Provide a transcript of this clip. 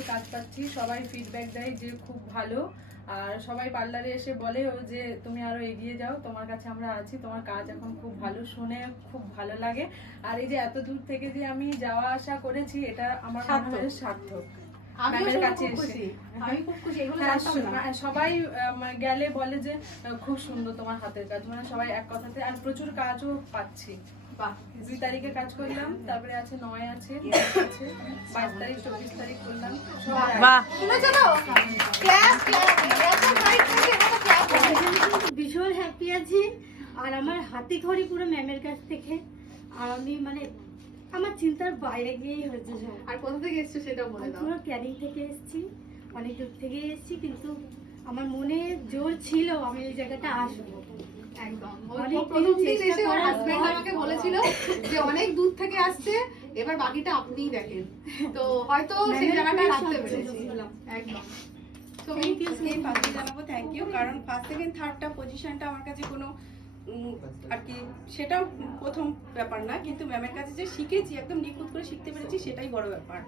Successful কাজ পাচ্ছি সবাই ফিডব্যাক দেয় যে খুব ভালো। আর সবাই পার্লারে এসে বলে যে তুমি আরও এগিয়ে যাও তোমার কাছে আমরা আছি তোমার কাজ এখন খুব ভালো শুনে খুব ভালো লাগে। আর এই যে এত দূর থেকে যে আমি যাওয়া আসা করেছি এটা আমার সার্থক। হ্যাঁ, সবাই গেলে বলে যে খুব সুন্দর তোমার হাতের কাজ। মানে সবাই এক কথাতে আর প্রচুর কাজও পাচ্ছি। বাহ দুই তারিখে কাজ করলাম তারপরে আছে নয় আছে আছে। বাইশ তারিখ চব্বিশ তারিখ করলাম। বাহ। ভীষণ হ্যাপি আছি। আর আমার হাতে খড়ি পুরো ম্যামের কাছ থেকে। আর আমি মানে আমার চিন্তার বাইরে গিয়েই হয়েছে সব। আর কোথা থেকে এসছো সেটাও বলে আমি দাও। পুরো ক্যানিং থেকে এসেছি। অনেক দূর থেকে এসেছি কিন্তু আমার মনে জোর ছিল আমি ওই জায়গাটা আসব। একদম। প্রথম দিন এসে ওর হাজবেন্ড আমাকে বলেছিল যে অনেক দূর থেকে আসছে এবার বাকিটা আপনিই দেখেন। তো হয়তো সেই জায়গাটা রাখতে পেরেছি। একদম। থ্যাংক ইউ সেম পাখি জানাব থ্যাংক ইউ কারণ ফার্স্ট সেকেন্ড থার্ডটা পজিশনটা আমার কাছে কোনো আর কি সেটাও প্রথম ব্যাপার না। কিন্তু ম্যামের কাছে যে শিখেছি একদম নিখুঁত করে শিখতে পেরেছি সেটাই বড় ব্যাপার।